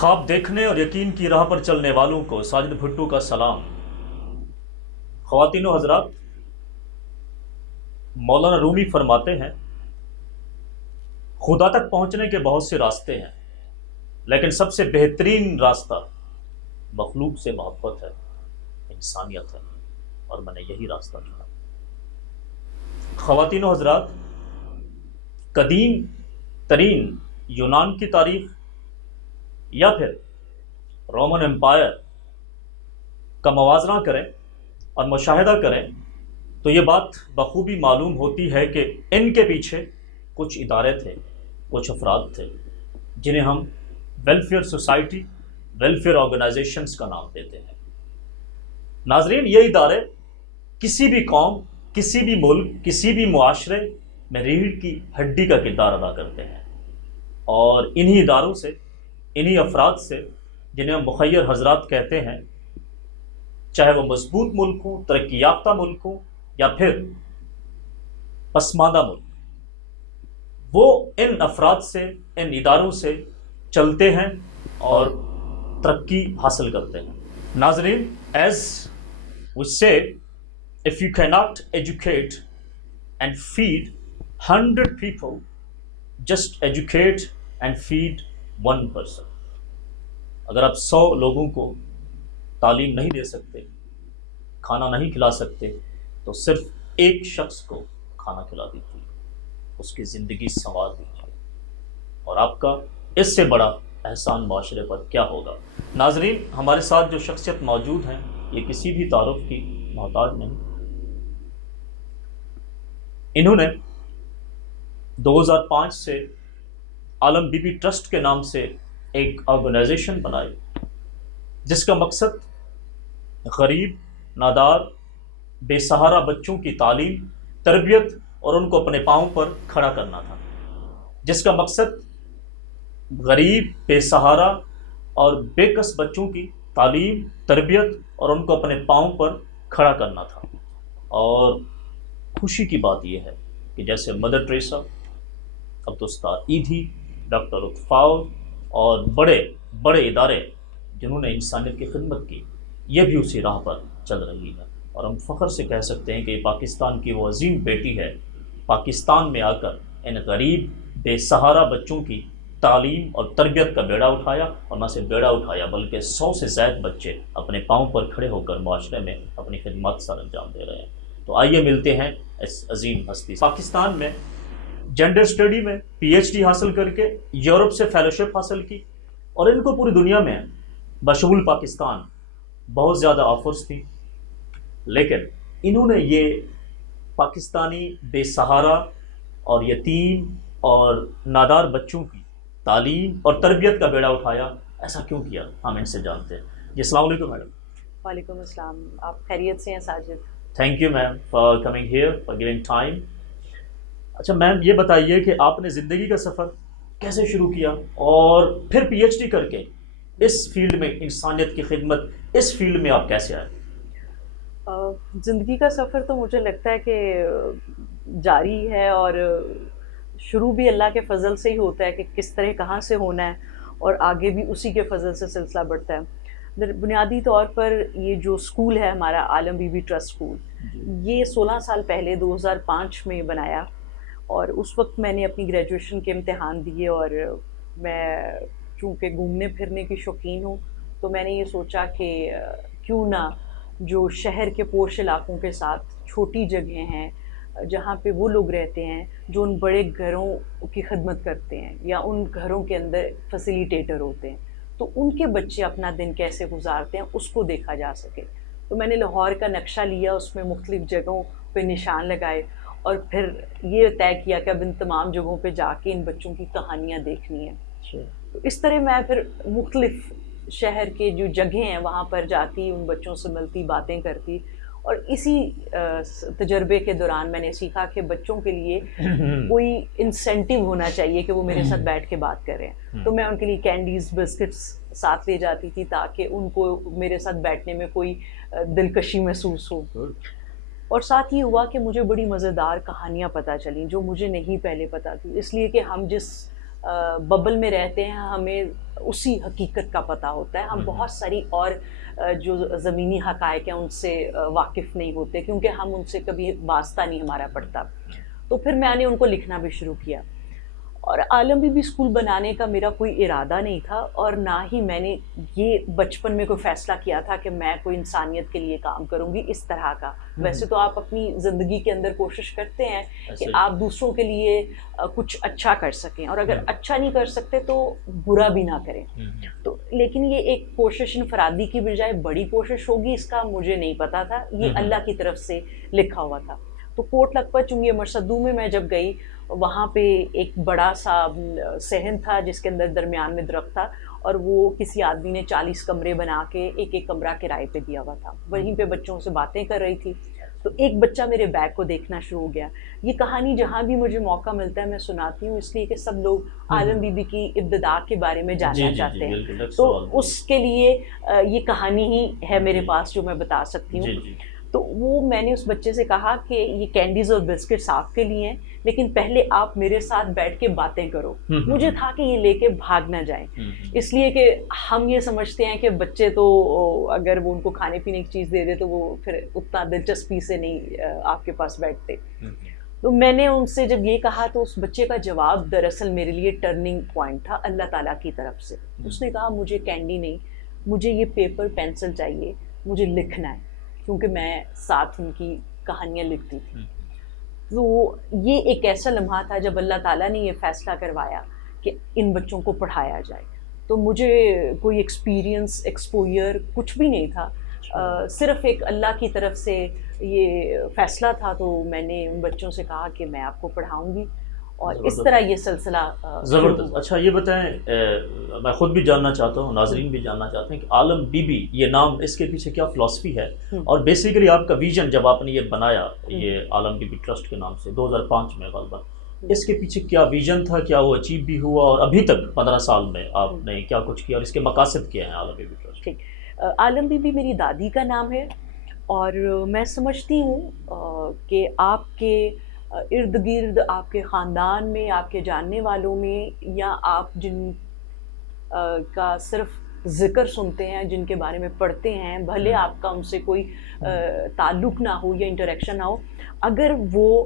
خواب دیکھنے اور یقین کی راہ پر چلنے والوں کو ساجد بھٹو کا سلام۔ خواتین و حضرات، مولانا رومی فرماتے ہیں خدا تک پہنچنے کے بہت سے راستے ہیں، لیکن سب سے بہترین راستہ مخلوق سے محبت ہے، انسانیت ہے، اور میں نے یہی راستہ چنا۔ خواتین و حضرات، قدیم ترین یونان کی تاریخ یا پھر رومن امپائر کا موازنہ کریں اور مشاہدہ کریں تو یہ بات بخوبی معلوم ہوتی ہے کہ ان کے پیچھے کچھ ادارے تھے، کچھ افراد تھے جنہیں ہم ویلفیئر سوسائٹی، ویلفیئر آرگنائزیشنز کا نام دیتے ہیں۔ ناظرین، یہ ادارے کسی بھی قوم، کسی بھی ملک، کسی بھی معاشرے میں ریڑھ کی ہڈی کا کردار ادا کرتے ہیں، اور انہی اداروں سے، انہی افراد سے جنہیں ہم مخیر حضرات کہتے ہیں، چاہے وہ مضبوط ملک ہوں، ترقی یافتہ ملک ہوں، یا پھر پسماندہ ملک، وہ ان افراد سے، ان اداروں سے چلتے ہیں اور ترقی حاصل کرتے ہیں۔ ناظرین، ایز وی سے if you cannot educate and feed 100 people, just educate and feed one person۔ اگر آپ 100 لوگوں کو تعلیم نہیں دے سکتے، کھانا نہیں کھلا سکتے، تو صرف ایک شخص کو کھانا کھلا دیجیے، اس کی زندگی سنوار دیجیے، اور آپ کا اس سے بڑا احسان معاشرے پر کیا ہوگا۔ ناظرین، ہمارے ساتھ جو شخصیت موجود ہیں یہ کسی بھی تعارف کی محتاج نہیں۔ انہوں نے 2005 سے عالم بی بی ٹرسٹ کے نام سے ایک آرگنائزیشن بنائی جس کا مقصد غریب، نادار، بے سہارا بچوں کی تعلیم، تربیت اور ان کو اپنے پاؤں پر کھڑا کرنا تھا، جس کا مقصد غریب، بے سہارا اور بے کس بچوں کی تعلیم، تربیت اور ان کو اپنے پاؤں پر کھڑا کرنا تھا۔ اور خوشی کی بات یہ ہے کہ جیسے Mother Teresa, Abdul Sattar Edhi, doctor اطفاؤ اور بڑے بڑے ادارے جنہوں نے انسانیت کی خدمت کی، یہ بھی اسی راہ پر چل رہی ہے، اور ہم فخر سے کہہ سکتے ہیں کہ یہ پاکستان کی وہ عظیم بیٹی ہے، پاکستان میں آ کر ان غریب، بے سہارا بچوں کی تعلیم اور تربیت کا بیڑا اٹھایا، اور نہ صرف بیڑا اٹھایا بلکہ 100 سے زائد بچے اپنے پاؤں پر کھڑے ہو کر معاشرے میں اپنی خدمات سر انجام دے رہے ہیں۔ تو آئیے ملتے ہیں اس عظیم ہستی۔ پاکستان میں جینڈر اسٹڈی میں پی ایچ ڈی حاصل کر کے یورپ سے فیلوشپ حاصل کی، اور ان کو پوری دنیا میں بشمول پاکستان بہت زیادہ آفرز تھی، لیکن انہوں نے یہ پاکستانی بے سہارا اور یتیم اور نادار بچوں کی تعلیم اور تربیت کا بیڑا اٹھایا، ایسا کیوں کیا؟ ہم ان سے جانتے ہیں۔ جی، السلام علیکم میڈم۔ وعلیکم السلام، آپ خیریت سے ہیں Sajid? Thank you ma'am for coming here, for giving time. اچھا میم، یہ بتائیے کہ آپ نے زندگی کا سفر کیسے شروع کیا، اور پھر پی ایچ ڈی کر کے اس فیلڈ میں، انسانیت کی خدمت، اس فیلڈ میں آپ کیسے آئے؟ زندگی کا سفر تو مجھے لگتا ہے کہ جاری ہے، اور شروع بھی اللہ کے فضل سے ہی ہوتا ہے کہ کس طرح کہاں سے ہونا ہے، اور آگے بھی اسی کے فضل سے سلسلہ بڑھتا ہے۔ بنیادی طور پر یہ جو اسکول ہے ہمارا عالم بی بی ٹرسٹ اسکول، یہ 16 سال پہلے 2005 میں بنایا، اور اس وقت میں نے اپنی گریجویشن کے امتحان دیے، اور میں چونکہ گھومنے پھرنے کی شوقین ہوں تو میں نے یہ سوچا کہ کیوں نہ جو شہر کے پوش علاقوں کے ساتھ چھوٹی جگہیں ہیں جہاں پہ وہ لوگ رہتے ہیں جو ان بڑے گھروں کی خدمت کرتے ہیں یا ان گھروں کے اندر فیسیلیٹیٹر ہوتے ہیں، تو ان کے بچے اپنا دن کیسے گزارتے ہیں اس کو دیکھا جا سکے۔ تو میں نے لاہور کا نقشہ لیا، اس میں مختلف جگہوں پہ نشان لگائے، اور پھر یہ طے کیا کہ اب ان تمام جگہوں پہ جا کے ان بچوں کی کہانیاں دیکھنی ہیں۔ تو اس طرح میں پھر مختلف شہر کے جو جگہیں ہیں وہاں پر جاتی، ان بچوں سے ملتی، باتیں کرتی، اور اسی تجربے کے دوران میں نے سیکھا کہ بچوں کے لیے کوئی انسینٹیو ہونا چاہیے کہ وہ میرے ساتھ بیٹھ کے بات کریں۔ تو میں ان کے لیے کینڈیز، بسکٹس ساتھ لے جاتی تھی تاکہ ان کو میرے ساتھ بیٹھنے میں کوئی دلکشی محسوس ہو، اور ساتھ یہ ہوا کہ مجھے بڑی مزیدار کہانیاں پتہ چلیں جو مجھے نہیں پہلے پتہ تھی، اس لیے کہ ہم جس ببل میں رہتے ہیں ہمیں اسی حقیقت کا پتہ ہوتا ہے. ہم بہت ساری اور جو زمینی حقائق ہیں ان سے واقف نہیں ہوتے کیونکہ ہم ان سے کبھی واسطہ نہیں ہمارا پڑتا. تو پھر میں نے ان کو لکھنا بھی شروع کیا. اور عالم بی بی اسکول بنانے کا میرا کوئی ارادہ نہیں تھا اور نہ ہی میں نے یہ بچپن میں کوئی فیصلہ کیا تھا کہ میں کوئی انسانیت کے لیے کام کروں گی اس طرح کا. ویسے تو آپ اپنی زندگی کے اندر کوشش کرتے ہیں کہ آپ دوسروں کے لیے کچھ اچھا کر سکیں اور اگر اچھا نہیں کر سکتے تو برا بھی نہ کریں. تو لیکن یہ ایک کوشش انفرادی کی بجائے بڑی کوشش ہوگی اس کا مجھے نہیں پتا تھا. یہ اللہ کی طرف سے لکھا ہوا تھا. تو کوٹ لکھپت چنگی مرصدوں میں جب گئی وہاں پہ ایک بڑا سا صحن تھا جس کے اندر درمیان میں درخت تھا اور وہ کسی آدمی نے 40 کمرے بنا کے ایک ایک کمرہ کرائے پہ دیا ہوا تھا. وہیں پہ بچوں سے باتیں کر رہی تھی. تو ایک بچہ میرے بیگ کو دیکھنا شروع ہو گیا. یہ کہانی جہاں بھی مجھے موقع ملتا ہے میں سناتی ہوں اس لیے کہ سب لوگ عالم بی بی کی ابتدا کے بارے میں جاننا چاہتے ہیں. تو اس کے لیے یہ کہانی ہی ہے میرے پاس جو میں بتا سکتی ہوں. تو وہ میں نے اس بچے سے کہا کہ یہ کینڈیز اور بسکٹس آپ کے لیے ہیں لیکن پہلے آپ میرے ساتھ بیٹھ کے باتیں کرو. مجھے تھا کہ یہ لے کے بھاگ نہ جائیں اس لیے کہ ہم یہ سمجھتے ہیں کہ بچے تو اگر وہ ان کو کھانے پینے کی چیز دے دے تو وہ پھر اتنا دلچسپی سے نہیں آپ کے پاس بیٹھتے. تو میں نے ان سے جب یہ کہا تو اس بچے کا جواب دراصل میرے لیے ٹرننگ پوائنٹ تھا اللہ تعالیٰ کی طرف سے. اس نے کہا مجھے کینڈی نہیں, مجھے یہ پیپر پینسل چاہیے, مجھے لکھنا ہے کیونکہ میں ساتھ ان کی کہانیاں لکھتی تھی. تو یہ ایک ایسا لمحہ تھا جب اللہ تعالیٰ نے یہ فیصلہ کروایا کہ ان بچوں کو پڑھایا جائے. تو مجھے کوئی ایکسپیرینس ایکسپوئر کچھ بھی نہیں تھا, صرف ایک اللہ کی طرف سے یہ فیصلہ تھا. تو میں نے ان بچوں سے کہا کہ میں آپ کو پڑھاؤں گی اور اس طرح یہ سلسلہ زبردست. اچھا یہ بتائیں, میں خود بھی جاننا چاہتا ہوں, ناظرین بھی جاننا چاہتے ہیں کہ عالم بی بی یہ نام اس کے پیچھے کیا فلسفی ہے اور بیسیکلی آپ کا ویژن جب آپ نے یہ بنایا یہ عالم بی بی ٹرسٹ کے نام سے 2005 میں غالباً, اس کے پیچھے کیا ویژن تھا, کیا وہ اچیو بھی ہوا اور ابھی تک 15 سال میں آپ نے کیا کچھ کیا اور اس کے مقاصد کیا ہیں عالم بی بی ٹرسٹ؟ ٹھیک, عالم بی بی میری دادی کا نام ہے اور میں سمجھتی ہوں کہ آپ کے ارد گرد آپ کے خاندان میں آپ کے جاننے والوں میں یا آپ جن کا صرف ذکر سنتے ہیں جن کے بارے میں پڑھتے ہیں بھلے آپ کا ان سے کوئی تعلق نہ ہو یا انٹریکشن نہ ہو, اگر وہ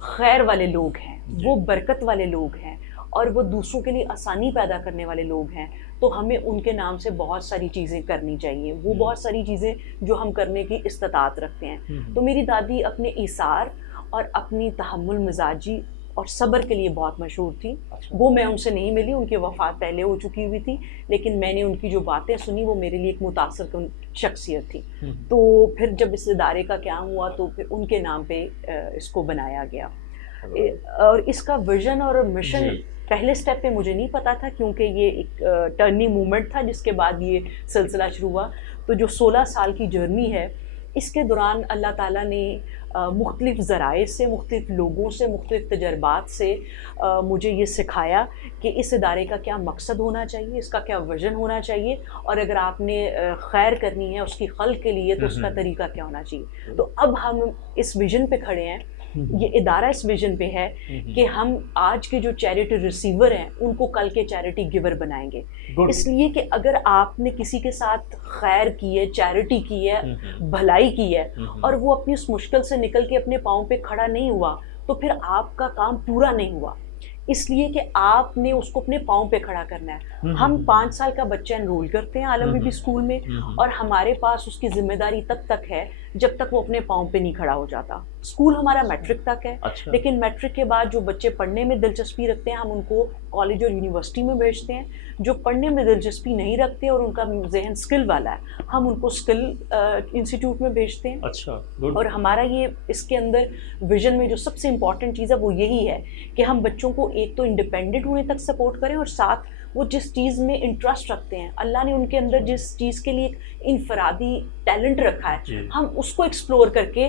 خیر والے لوگ ہیں, وہ برکت والے لوگ ہیں اور وہ دوسروں کے لیے آسانی پیدا کرنے والے لوگ ہیں تو ہمیں ان کے نام سے بہت ساری چیزیں کرنی چاہیے. وہ بہت ساری چیزیں جو ہم کرنے کی استطاعت رکھتے ہیں. تو میری دادی اپنے ایثار اور اپنی تحمل مزاجی اور صبر کے لیے بہت مشہور تھی. وہ میں ان سے نہیں ملی, ان کی وفات پہلے ہو چکی ہوئی تھی, لیکن میں نے ان کی جو باتیں سنی وہ میرے لیے ایک متاثر کن شخصیت تھی. تو پھر جب اس ادارے کا قیام ہوا تو پھر ان کے نام پہ اس کو بنایا گیا. اور اس کا ویژن اور مشن پہلے سٹیپ پہ مجھے نہیں پتا تھا کیونکہ یہ ایک ٹرننگ مومنٹ تھا جس کے بعد یہ سلسلہ شروع ہوا. تو جو 16 سال کی جرنی ہے اس کے دوران اللہ تعالیٰ نے مختلف ذرائع سے, مختلف لوگوں سے, مختلف تجربات سے مجھے یہ سکھایا کہ اس ادارے کا کیا مقصد ہونا چاہیے, اس کا کیا ویژن ہونا چاہیے اور اگر آپ نے خیر کرنی ہے اس کی خلق کے لیے تو اس کا طریقہ کیا ہونا چاہیے. تو اب ہم اس ویژن پہ کھڑے ہیں, یہ ادارہ اس ویژن پہ ہے کہ ہم آج کے جو چیریٹی ریسیور ہیں ان کو کل کے چیریٹی گیور بنائیں گے. اس لیے کہ اگر آپ نے کسی کے ساتھ خیر کی ہے, چیریٹی کی ہے, بھلائی کی ہے اور وہ اپنی اس مشکل سے نکل کے اپنے پاؤں پہ کھڑا نہیں ہوا تو پھر آپ کا کام پورا نہیں ہوا. اس لیے کہ آپ نے اس کو اپنے پاؤں پہ کھڑا کرنا ہے. ہم 5 سال کا بچہ انرول کرتے ہیں عالم بی بی اسکول میں اور ہمارے پاس اس کی ذمہ داری تک ہے جب تک وہ اپنے پاؤں پہ نہیں کھڑا ہو جاتا. اسکول ہمارا میٹرک تک ہے, لیکن میٹرک کے بعد جو بچے پڑھنے میں دلچسپی رکھتے ہیں ہم ان کو کالج اور یونیورسٹی میں بھیجتے ہیں. جو پڑھنے میں دلچسپی نہیں رکھتے اور ان کا ذہن اسکل والا ہے ہم ان کو اسکل انسٹیٹیوٹ میں بھیجتے ہیں. اور ہمارا یہ اس کے اندر ویژن میں جو سب سے امپورٹنٹ چیز ہے وہ یہی ہے کہ ہم بچوں کو ایک تو انڈیپینڈنٹ ہونے تک سپورٹ کریں اور ساتھ وہ جس چیز میں انٹرسٹ رکھتے ہیں, اللہ نے ان کے اندر جس چیز کے لیے ایک انفرادی ٹیلنٹ رکھا ہے ہم اس کو ایکسپلور کر کے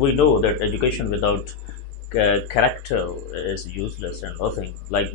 we know that education without character is useless and nothing, like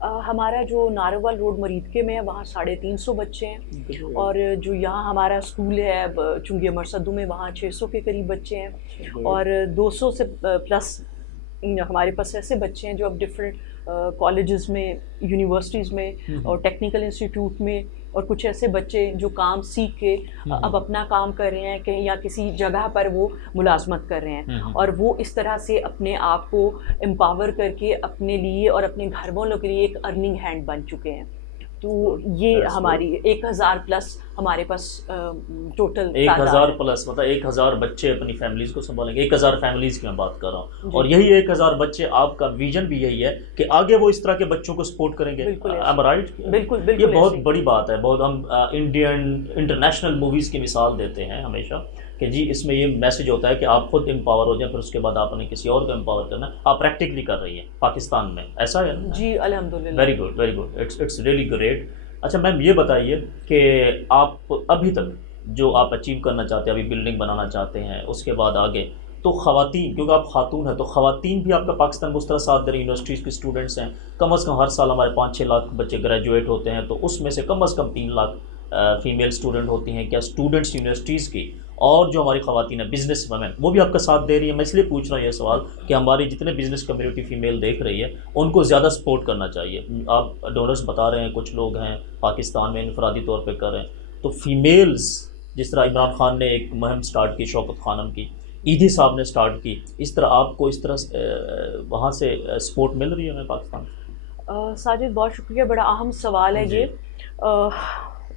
ہمارا جو ناروال روڈ مریدکے میں ہے وہاں 350 بچے ہیں، اور جو یہاں ہمارا اسکول ہے چنگی مرصدوں میں وہاں 600 کے قریب بچے ہیں، اور 200 سے پلس ہمارے پاس ایسے بچے ہیں جو اب ڈفرینٹ کالجز میں، یونیورسٹیز میں اور ٹیکنیکل انسٹیٹیوٹ میں، اور کچھ ایسے بچے جو کام سیکھ کے اب اپنا کام کر رہے ہیں کہیں یا کسی جگہ پر وہ ملازمت کر رہے ہیں، اور وہ اس طرح سے اپنے آپ کو امپاور کر کے اپنے لیے اور اپنے گھر والوں کے لیے ایک ارننگ ہینڈ بن چکے ہیں. تو یہ ہماری 1000 پلس ہمارے پاس ٹوٹل 1000 پلس، مطلب 1000 بچے اپنی فیملیز کو سنبھالیں گے. 1000 فیملیز کی میں بات کر رہا ہوں، اور یہی 1000 بچے، آپ کا ویژن بھی یہی ہے کہ آگے وہ اس طرح کے بچوں کو سپورٹ کریں گے. بالکل یہ بہت بڑی بات ہے. بہت ہم انٹرنیشنل موویز کی مثال دیتے ہیں ہمیشہ کہ جی اس میں یہ میسج ہوتا ہے کہ آپ خود امپاور ہو جائیں، پھر اس کے بعد آپ نے کسی اور کو امپاور کرنا ہے. آپ پریکٹیکلی کر رہی ہیں پاکستان میں، ایسا ہے نا؟ جی الحمدللہ. Very good, very good, it's really great. اچھا میم یہ بتائیے کہ آپ ابھی تک جو آپ اچیو کرنا چاہتے ہیں، ابھی بلڈنگ بنانا چاہتے ہیں، اس کے بعد آگے تو خواتین، کیونکہ آپ خاتون ہیں تو خواتین بھی آپ کا پاکستان میں اس طرح ساتھ دے رہی. یونیورسٹیز کے اسٹوڈنٹس ہیں، کم از کم ہر سال ہمارے 5-6 لاکھ بچے گریجویٹ ہوتے ہیں، تو اس میں سے کم از کم 3 لاکھ فیمیل اسٹوڈنٹ ہوتی ہیں. کیا اسٹوڈنٹس یونیورسٹیز کی اور جو ہماری خواتین ہیں بزنس ویمن، وہ بھی آپ کا ساتھ دے رہی ہیں؟ میں اس لیے پوچھ رہا ہوں یہ سوال کہ ہماری جتنے بزنس کمیونٹی فیمیل دیکھ رہی ہے ان کو زیادہ سپورٹ کرنا چاہیے. آپ ڈونرز بتا رہے ہیں کچھ لوگ ہیں پاکستان میں انفرادی طور پہ کر رہے ہیں، تو فیمیلز جس طرح عمران خان نے ایک مہم سٹارٹ کی، شوکت خانم کی، ایدھی صاحب نے سٹارٹ کی، اس طرح آپ کو اس طرح وہاں سے سپورٹ مل رہی ہے ہمیں پاکستان؟ ساجد بہت شکریہ، بڑا اہم سوال ہے یہ.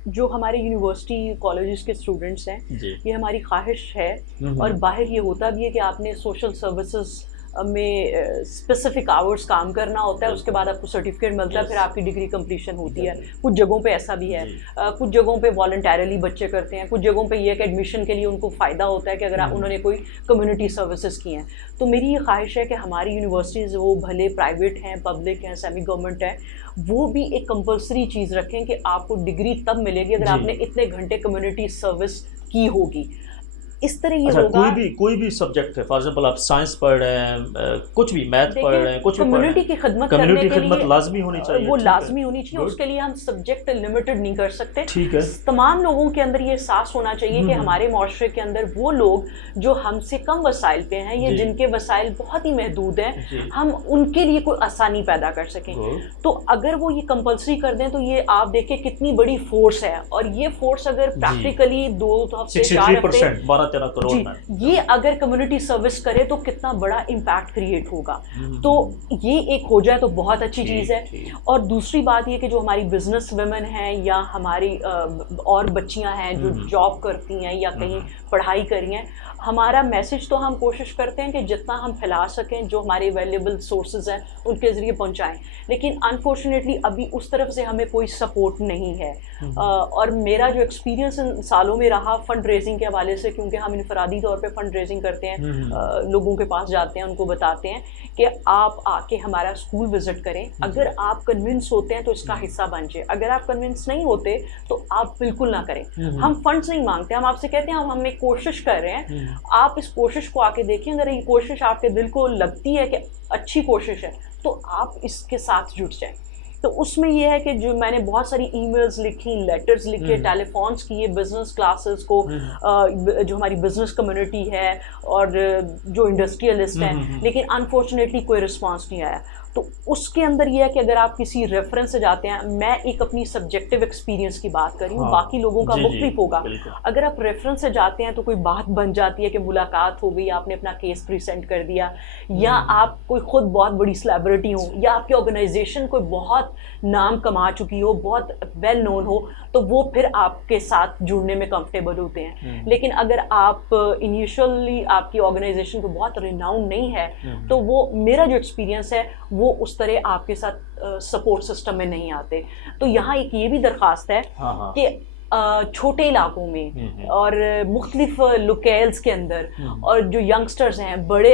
جو ہمارے یونیورسٹی کالجز کے اسٹوڈنٹس ہیں، یہ ہماری خواہش ہے، اور باہر یہ ہوتا بھی ہے کہ آپ نے سوشل سروسز میں اسپیسیفک آورس کام کرنا ہوتا ہے، اس کے بعد آپ کو سرٹیفکیٹ ملتا ہے، پھر آپ کی ڈگری کمپلیشن ہوتی ہے. کچھ جگہوں پہ ایسا بھی ہے، کچھ جگہوں پہ والنٹیرلی بچے کرتے ہیں، کچھ جگہوں پہ یہ ہے کہ ایڈمیشن کے لیے ان کو فائدہ ہوتا ہے کہ اگر انہوں نے کوئی کمیونٹی سروسز کی ہیں. تو میری یہ خواہش ہے کہ ہماری یونیورسٹیز، وہ بھلے پرائیویٹ ہیں، پبلک ہیں، سیمی گورنمنٹ ہیں، وہ بھی ایک کمپلسری چیز رکھیں کہ آپ کو ڈگری تب ملے گی اگر آپ نے اتنے گھنٹے کمیونٹی سروس کی ہوگی. اس طرح یہ ہوگا. کوئی بھی سبجیکٹ ہے، فار ایگزامپل آپ سائنس پڑھ رہے ہیں، کچھ بھی میتھ پڑھ رہے ہیں، کچھ بھی کمیونٹی کی خدمت کرنے کے لیے لازمی ہونی چاہیے. وہ لازمی ہونی چاہیے. اس کے لیے ہم سبجیکٹ لمیٹڈ نہیں کر سکتے. تمام لوگوں کے اندر یہ احساس ہونا چاہیے کہ ہمارے معاشرے کے اندر وہ لوگ جو ہم سے کم وسائل پہ ہیں یا جن کے وسائل بہت ہی محدود ہیں، ہم ان کے لیے کوئی آسانی پیدا کر سکیں. تو اگر وہ یہ کمپلسری کر دیں تو یہ آپ دیکھیں کتنی بڑی فورس ہے. اور یہ فورس اگر پریکٹیکلی 2 ہفتے 4 ہفتے یہ اگر کمیونٹی سروس کرے تو کتنا بڑا امپیکٹ کریٹ ہوگا. تو یہ ایک ہو جائے تو بہت اچھی چیز ہے. اور دوسری بات یہ کہ جو ہماری بزنس ویمن ہیں یا ہماری اور بچیاں ہیں جو جاب کرتی ہیں یا کہیں پڑھائی کری ہیں، ہمارا میسج تو ہم کوشش کرتے ہیں کہ جتنا ہم پھیلا سکیں، جو ہمارے اویلیبل سورسز ہیں ان کے ذریعے پہنچائیں. لیکن انفارچونیٹلی ابھی اس طرف سے ہمیں کوئی سپورٹ نہیں ہے. اور میرا جو ایکسپیرینس ان سالوں میں رہا فنڈ ریزنگ کے حوالے سے، کیونکہ ہم انفرادی طور پہ فنڈ ریزنگ کرتے ہیں، لوگوں کے پاس جاتے ہیں، ان کو بتاتے ہیں کہ آپ آ کے ہمارا اسکول وزٹ کریں. اگر آپ کنونس ہوتے ہیں تو اس کا حصہ بن جائے، اگر آپ کنونس نہیں ہوتے تو آپ بالکل نہ کریں. ہم فنڈس نہیں مانگتے، ہم آپ سے کہتے ہیں ہم ایک کوشش کر رہے ہیں، آپ اس کوشش کو آ کے دیکھیں. اگر یہ کوشش آپ کے دل کو لگتی ہے کہ اچھی کوشش ہے تو آپ اس کے ساتھ جڑ جائیں. تو اس میں یہ ہے کہ جو میں نے بہت ساری ای میلز لکھی، لیٹرز لکھے، ٹیلی فونس کیے بزنس کلاسز کو، جو ہماری بزنس کمیونٹی ہے اور جو انڈسٹریلسٹ ہیں، لیکن انفارچونیٹلی کوئی رسپانس نہیں آیا. تو اس کے اندر یہ ہے کہ اگر آپ کسی ریفرنس سے جاتے ہیں، میں ایک اپنی سبجیکٹو ایکسپیرینس کی بات کر رہی ہوں، باقی لوگوں کا مختلف ہوگا. اگر آپ ریفرنس سے جاتے ہیں تو کوئی بات بن جاتی ہے کہ ملاقات ہو گئی، آپ نے اپنا کیس پریزنٹ کر دیا، یا آپ کوئی خود بہت بڑی سلیبریٹی ہوں، یا آپ کی آرگنائزیشن کوئی بہت نام کما چکی ہو، بہت ویل نون ہو، تو وہ پھر آپ کے ساتھ جڑنے میں کمفرٹیبل ہوتے ہیں. لیکن اگر آپ انیشلی آپ کی آرگنائزیشن کو بہت ریناؤنڈ نہیں ہے تو وہ میرا جو ایکسپیرینس ہے وہ اس طرح آپ کے ساتھ سپورٹ سسٹم میں نہیں آتے. تو یہاں ایک یہ بھی درخواست ہے کہ چھوٹے علاقوں میں اور مختلف لوکیلز کے اندر، اور جو ینگسٹرز ہیں، بڑے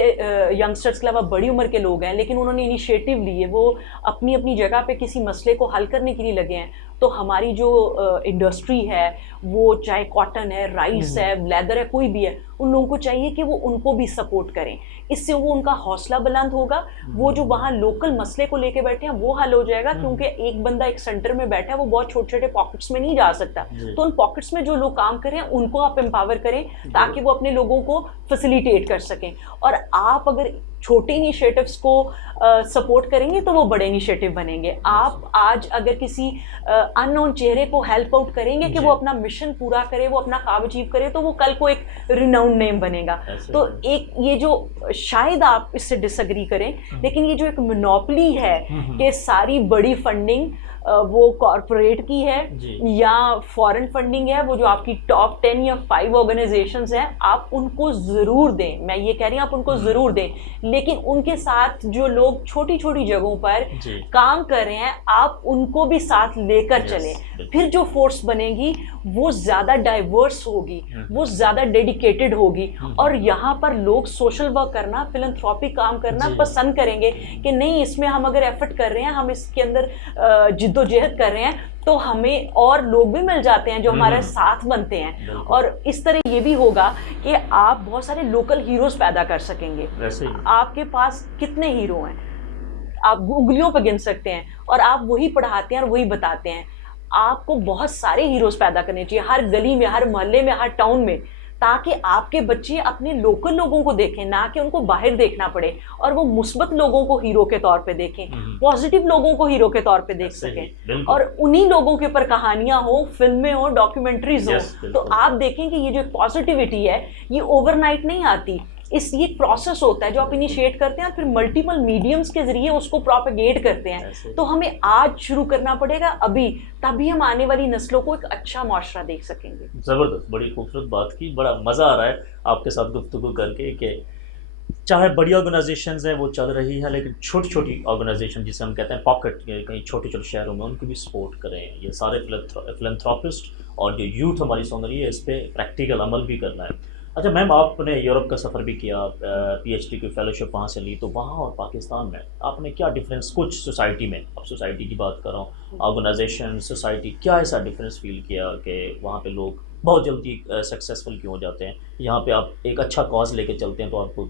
ینگسٹرز کے علاوہ بڑی عمر کے لوگ ہیں لیکن انہوں نے انیشیٹو لیے، وہ اپنی اپنی جگہ پہ کسی مسئلے کو حل کرنے کے لیے لگے ہیں، تو ہماری جو انڈسٹری ہے وہ چاہے کاٹن ہے, رائس ہے, لیدر ہے, کوئی بھی ہے, ان لوگوں کو چاہیے کہ وہ ان کو بھی سپورٹ کریں. اس سے وہ ان کا حوصلہ بلند ہوگا, وہ جو وہاں لوکل مسئلے کو لے کے بیٹھے ہیں وہ حل ہو جائے گا, کیونکہ ایک بندہ ایک سینٹر میں بیٹھا ہے وہ بہت چھوٹے چھوٹے پاکٹس میں نہیں جا سکتا. تو ان پاکٹس میں جو لوگ کام کریں ان کو آپ امپاور کریں تاکہ وہ اپنے لوگوں کو فیسیلیٹیٹ کر سکیں. اور آپ اگر چھوٹے انیشیٹوز کو سپورٹ کریں گے تو وہ بڑے انیشیٹو بنیں گے. آپ آج اگر کسی ان نون چہرے کو ہیلپ آؤٹ کریں گے کہ وہ اپنا مشن پورا کرے, وہ اپنا کام اچیو کرے, تو وہ کل کو ایک ریناؤنڈ نیم بنے گا. تو ایک یہ جو شاید آپ اس سے ڈس ایگری کریں, لیکن یہ جو ایک مونوپلی ہے کہ ساری بڑی فنڈنگ وہ کارپوریٹ کی ہے یا فورن فنڈنگ ہے, وہ جو آپ کی ٹاپ 10 یا 5 آرگنائزیشنز ہیں, آپ ان کو ضرور دیں. میں یہ کہہ رہی ہوں آپ ان کو ضرور دیں, لیکن ان کے ساتھ جو لوگ چھوٹی چھوٹی جگہوں پر کام کر رہے ہیں آپ ان کو بھی ساتھ لے کر چلیں. پھر جو فورس بنے گی وہ زیادہ ڈائیورس ہوگی, وہ زیادہ ڈیڈیکیٹڈ ہوگی, اور یہاں پر لوگ سوشل ورک کرنا, فلنتھراپی کام کرنا پسند کریں گے کہ نہیں اس میں ہم اگر ایفرٹ کر رہے ہیں, ہم اس کے اندر جد و جہد کر رہے ہیں, تو ہمیں اور لوگ بھی مل جاتے ہیں جو ہمارے ساتھ بنتے ہیں. اور اس طرح یہ بھی ہوگا کہ آپ بہت سارے لوکل ہیروز پیدا کر سکیں گے. آپ کے پاس کتنے ہیرو ہیں آپ انگلیوں پہ گن سکتے ہیں, اور آپ وہی پڑھاتے ہیں اور وہی بتاتے ہیں. آپ کو بہت سارے ہیروز پیدا کرنے چاہیے ہر گلی میں, ہر محلے میں, ہر ٹاؤن میں, تاکہ آپ کے بچے اپنے لوکل لوگوں کو دیکھیں, نہ کہ ان کو باہر دیکھنا پڑے, اور وہ مثبت لوگوں کو ہیرو کے طور پہ دیکھیں, پازیٹیو لوگوں کو ہیرو کے طور پہ دیکھ سکیں, اور انہی لوگوں کے اوپر کہانیاں ہوں, فلمیں ہوں, ڈاکیومنٹریز ہوں. تو آپ دیکھیں کہ یہ جو پازیٹیوٹی ہے یہ اوور نائٹ نہیں آتی, اس یہ ایک پروسیس ہوتا ہے جو آپ انیشیٹ کرتے ہیں اور پھر ملٹیپل میڈیمز کے ذریعے اس کو پروپیگیٹ کرتے ہیں. تو ہمیں آج شروع کرنا پڑے گا ابھی, تبھی ہم آنے والی نسلوں کو ایک اچھا معاشرہ دیکھ سکیں گے. زبردست, بڑی خوبصورت بات کی, بڑا مزہ آ رہا ہے آپ کے ساتھ گفتگو کر کے, کہ چاہے بڑی آرگنائزیشنز ہیں وہ چل رہی ہیں, لیکن چھوٹی چھوٹی آرگنائزیشن جسے ہم کہتے ہیں پاکٹ, کہیں چھوٹے چھوٹے شہروں میں, ان کو بھی سپورٹ کریں. یہ سارے فلنتھراپسٹ اور جو یوتھ ہماری سن رہی ہے اس پہ پریکٹیکل عمل بھی کرنا ہے. اچھا میم, آپ نے یورپ کا سفر بھی کیا, پی ایچ ڈی کی فیلوشپ وہاں سے لی, تو وہاں اور پاکستان میں آپ نے کیا ڈفرینس, کچھ سوسائٹی میں, اب سوسائٹی کی بات کر رہا ہوں, آرگنائزیشن سوسائٹی, کیا ایسا ڈفرینس فیل کیا کہ وہاں پہ لوگ بہت جلدی سکسیزفل کیوں ہو جاتے ہیں؟ یہاں پہ آپ ایک اچھا کاز لے کے چلتے ہیں تو آپ کو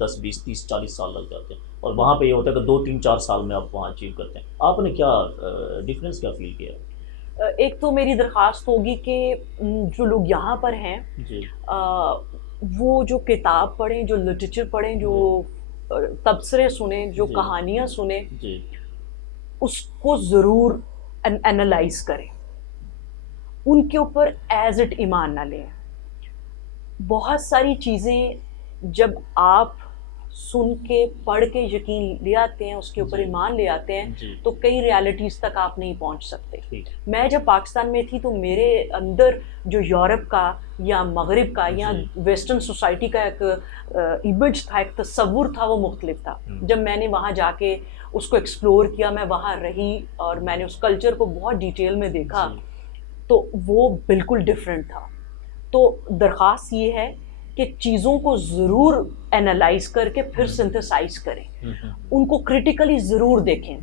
10 20 30 40 سال لگ جاتے ہیں, اور وہاں پہ یہ ہوتا ہے کہ 2 3 4 سال میں آپ وہاں اچیو کرتے ہیں. آپ نے کیا ڈفرینس کیا فیل کیا؟ ایک تو میری درخواست ہوگی کہ جو لوگ یہاں پر ہیں وہ جو کتاب پڑھیں, جو لٹریچر پڑھیں, جو تبصرے سنیں, جو کہانیاں سنیں, اس کو ضرور انالائز کریں, ان کے اوپر ایز اٹ ایمان نہ لیں. بہت ساری چیزیں جب آپ سن کے پڑھ کے یقین لے آتے ہیں, اس کے اوپر ایمان لے آتے ہیں, تو کئی ریالٹیز تک آپ نہیں پہنچ سکتے. میں جب پاکستان میں تھی تو میرے اندر جو یورپ کا یا مغرب کا یا ویسٹرن سوسائٹی کا ایک امیج تھا, ایک تصور تھا, وہ مختلف تھا. جب میں نے وہاں جا کے اس کو ایکسپلور کیا, میں وہاں رہی اور میں نے اس کلچر کو بہت ڈیٹیل میں دیکھا, تو وہ بالکل ڈفرینٹ تھا. تو درخواست یہ ہے کہ چیزوں کو ضرور انالائز کر کے پھر سنتھسائز کریں, ان کو کریٹیکلی ضرور دیکھیں.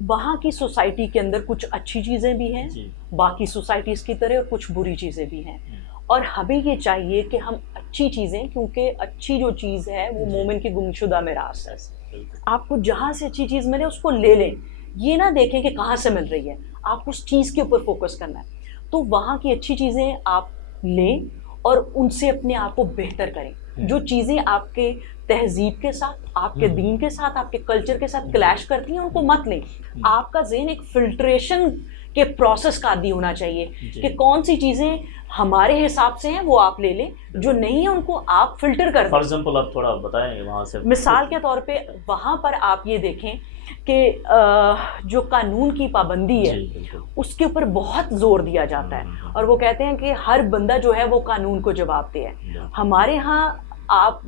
وہاں کی سوسائٹی کے اندر کچھ اچھی چیزیں بھی ہیں, باقی سوسائٹیز کی طرح, اور کچھ بری چیزیں بھی ہیں, اور ہمیں یہ چاہیے کہ ہم اچھی چیزیں, کیونکہ اچھی جو چیز ہے وہ مومن کی گمشدہ میراث ہے, آپ کو جہاں سے اچھی چیز ملے اس کو لے لیں, یہ نہ دیکھیں کہ کہاں سے مل رہی ہے, آپ کو اس چیز کے اوپر فوکس کرنا ہے. تو وہاں کی اچھی چیزیں آپ لیں اور ان سے اپنے آپ کو بہتر کریں. جو چیزیں آپ کے تہذیب کے ساتھ, آپ کے دین کے ساتھ, آپ کے کلچر کے ساتھ کلیش کرتی ہیں, ان کو مت لیں. آپ کا ذہن ایک فلٹریشن کے پروسیس کا عادی ہونا چاہیے کہ کون سی چیزیں ہمارے حساب سے ہیں وہ آپ لے لیں, جو نہیں ہیں ان کو آپ فلٹر کر دیں. فار ایگزامپل آپ تھوڑا بتائیں وہاں سے. مثال کے طور پہ وہاں پر آپ یہ دیکھیں کہ جو قانون کی پابندی ہے اس کے اوپر بہت زور دیا جاتا ہے, اور وہ کہتے ہیں کہ ہر بندہ جو ہے وہ قانون کو جواب دے. ہمارے ہاں آپ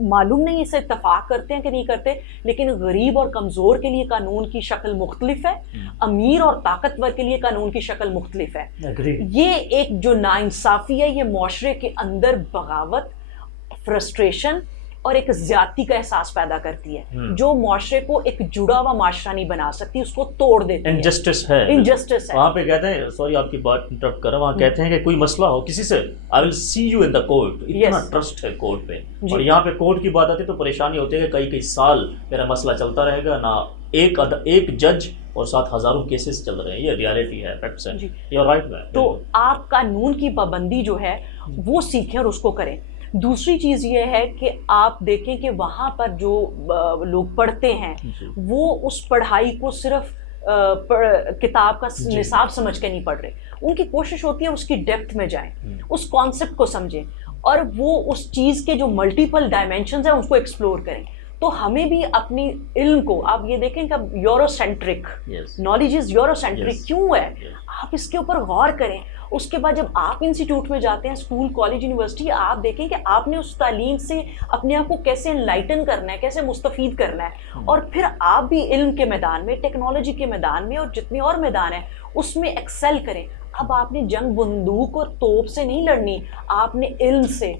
معلوم نہیں اسے اتفاق کرتے ہیں کہ نہیں کرتے, لیکن غریب اور کمزور کے لیے قانون کی شکل مختلف ہے, امیر اور طاقتور کے لیے قانون کی شکل مختلف ہے. یہ ایک جو ناانصافی ہے, یہ معاشرے کے اندر بغاوت, فرسٹریشن اور ایک زیادتی کا احساس پیدا کرتی ہے جو معاشرے کو ایک جڑا ہوا معاشرہ نہیں بنا سکتی, اس کو توڑ دیتی ہے. انجسٹس ہے, انجسٹس ہے. وہاں پہ کہتے ہیں, سوری آپ کی بات انٹرپٹ کر رہا ہوں, وہاں کہتے ہیں کہ کوئی مسئلہ ہو کسی سے, آئی ول سی یو ان دا کورٹ, اتنا ٹرسٹ ہے کورٹ پہ. اور یہاں پہ کورٹ کی بات آتی ہے تو پریشانی ہوتی ہے کہ کئی سال میرا مسئلہ چلتا رہے گا, نہ ایک جج اور ساتھ ہزاروں کیسز چل رہے ہیں. یہ ریالٹی ہے, فیکٹس ہیں. یو رائٹ مین. تو آپ قانون کی پابندی جو ہے وہ سیکھیں اور اس کو کریں. دوسری چیز یہ ہے کہ آپ دیکھیں کہ وہاں پر جو لوگ پڑھتے ہیں وہ اس پڑھائی کو صرف کتاب کا نصاب سمجھ کے نہیں پڑھ رہے, ان کی کوشش ہوتی ہے اس کی ڈیپتھ میں جائیں, اس کانسیپٹ کو سمجھیں اور وہ اس چیز کے جو ملٹیپل ڈائمینشنز ہیں اس کو ایکسپلور کریں. تو ہمیں بھی اپنی علم کو, آپ یہ دیکھیں کہ euro centric knowledge is euro centric کیوں ہے, آپ اس کے اوپر غور کریں. اس کے بعد جب آپ انسٹیٹیوٹ میں جاتے ہیں, اسکول, کالج, یونیورسٹی, آپ دیکھیں کہ آپ نے اس تعلیم سے اپنے آپ کو کیسے انلائٹن کرنا ہے, کیسے مستفید کرنا ہے, اور پھر آپ بھی علم کے میدان میں, ٹیکنالوجی کے میدان میں اور جتنے اور میدان ہیں اس میں ایکسل کریں. اب آپ نے جنگ بندوق اور توپ سے نہیں لڑنی, آپ نے علم سے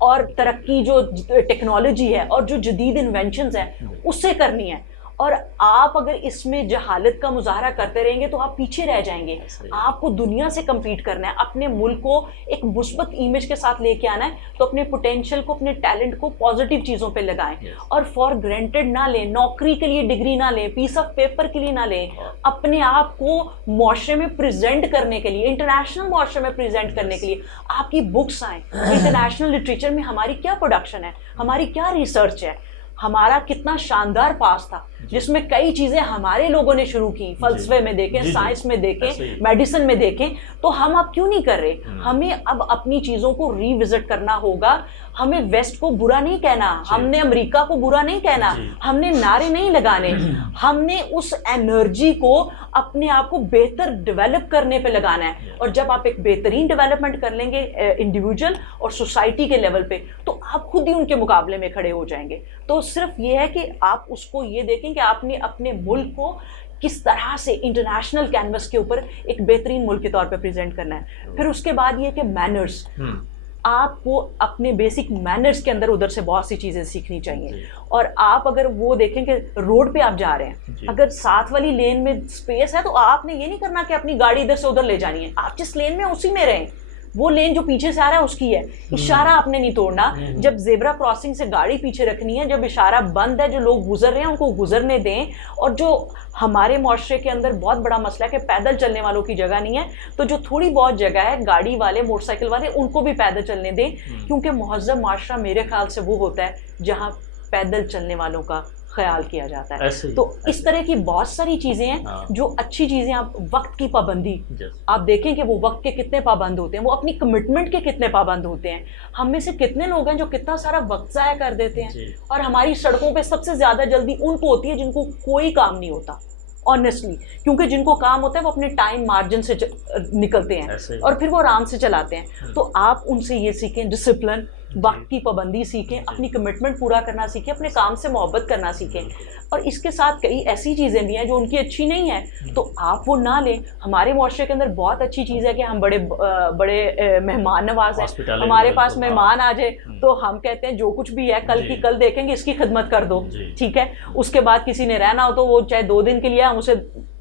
اور ترقی جو ٹیکنالوجی ہے اور جو جدید انوینشنز ہیں اس سے کرنی ہے. اور آپ اگر اس میں جہالت کا مظاہرہ کرتے رہیں گے تو آپ پیچھے رہ جائیں گے. آپ کو دنیا سے کمپیٹ کرنا ہے, اپنے ملک کو ایک مثبت امیج کے ساتھ لے کے آنا ہے, تو اپنے پوٹینشیل کو, اپنے ٹیلنٹ کو پازیٹیو چیزوں پہ لگائیں اور فار گرانٹیڈ نہ لیں, نوکری کے لیے ڈگری نہ لیں, پیس آف پیپر کے لیے نہ لیں. اپنے آپ کو معاشرے میں پریزنٹ کرنے کے لیے, انٹرنیشنل معاشرے میں پریزنٹ کرنے کے لیے آپ کی بکس آئیں. انٹرنیشنل لٹریچر میں ہماری کیا پروڈکشن ہے, ہماری کیا ریسرچ ہے, ہمارا کتنا شاندار پاس تھا جس میں کئی چیزیں ہمارے لوگوں نے شروع کی, فلسفے میں دیکھیں, سائنس میں دیکھیں, میڈیسن میں دیکھیں, تو ہم اب کیوں نہیں کر رہے. ہمیں اب اپنی چیزوں کو ری وزٹ کرنا ہوگا. ہمیں ویسٹ کو برا نہیں کہنا, ہم نے امریکہ کو برا نہیں کہنا, ہم نے نعرے نہیں لگانے, ہم نے اس انرجی کو اپنے آپ کو بہتر ڈیولپ کرنے پہ لگانا ہے. اور جب آپ ایک بہترین ڈیولپمنٹ کر لیں گے انڈیویجول اور سوسائٹی کے لیول پہ, تو آپ خود ہی ان کے مقابلے میں کھڑے ہو جائیں گے. تو صرف یہ ہے کہ آپ اس کو یہ دیکھیں کہ آپ نے اپنے ملک کو کس طرح سے انٹرنیشنل کینوس کے اوپر ایک بہترین ملک کے طور پہ پریزنٹ کرنا ہے. پھر اس کے بعد یہ کہ مینرز, آپ کو اپنے بیسک مینرز کے اندر ادھر سے بہت سی چیزیں سیکھنی چاہیے. اور آپ اگر وہ دیکھیں کہ روڈ پہ آپ جا رہے ہیں, اگر ساتھ والی لین میں اسپیس ہے تو آپ نے یہ نہیں کرنا کہ اپنی گاڑی ادھر سے ادھر لے جانی ہے. آپ جس لین میں اسی میں رہیں, وہ لین جو پیچھے سے آ رہا ہے اس کی ہے, اشارہ آپ نے نہیں توڑنا. جب زیبرا کراسنگ سے گاڑی پیچھے رکھنی ہے, جب اشارہ بند ہے, جو لوگ گزر رہے ہیں ان کو گزرنے دیں. اور جو ہمارے معاشرے کے اندر بہت بڑا مسئلہ ہے کہ پیدل چلنے والوں کی جگہ نہیں ہے, تو جو تھوڑی بہت جگہ ہے گاڑی والے, موٹر سائیکل والے, ان کو بھی پیدل چلنے دیں. کیونکہ مہذب معاشرہ میرے خیال سے وہ ہوتا ہے جہاں پیدل چلنے والوں کا خیال کیا جاتا ہے. تو اس طرح کی بہت ساری چیزیں ہیں جو اچھی چیزیں. آپ وقت کی پابندی, آپ دیکھیں کہ وہ وقت کے کتنے پابند ہوتے ہیں, وہ اپنی کمٹمنٹ کے کتنے پابند ہوتے ہیں. ہم میں سے کتنے لوگ ہیں جو کتنا سارا وقت ضائع کر دیتے ہیں, اور ہماری سڑکوں پہ سب سے زیادہ جلدی ان کو ہوتی ہے جن کو کوئی کام نہیں ہوتا آنیسٹلی, کیونکہ جن کو کام ہوتا ہے وہ اپنے ٹائم مارجن سے نکلتے ہیں اور پھر وہ آرام سے چلاتے ہیں. تو آپ ان سے یہ سیکھیں, ڈسپلن, وقت کی پابندی سیکھیں, اپنی کمٹمنٹ پورا کرنا سیکھیں, اپنے کام سے محبت کرنا سیکھیں. اور اس کے ساتھ کئی ایسی چیزیں بھی ہیں جو ان کی اچھی نہیں ہیں, تو آپ وہ نہ لیں. ہمارے معاشرے کے اندر بہت اچھی چیز ہے کہ ہم بڑے مہمان نواز ہیں. ہمارے پاس مہمان آ جائے تو ہم کہتے ہیں جو کچھ بھی ہے کل کی کل دیکھیں گے, اس کی خدمت کر دو, ٹھیک ہے. اس کے بعد کسی نے رہنا ہو تو وہ چاہے 2 دن کے لیے ہم اسے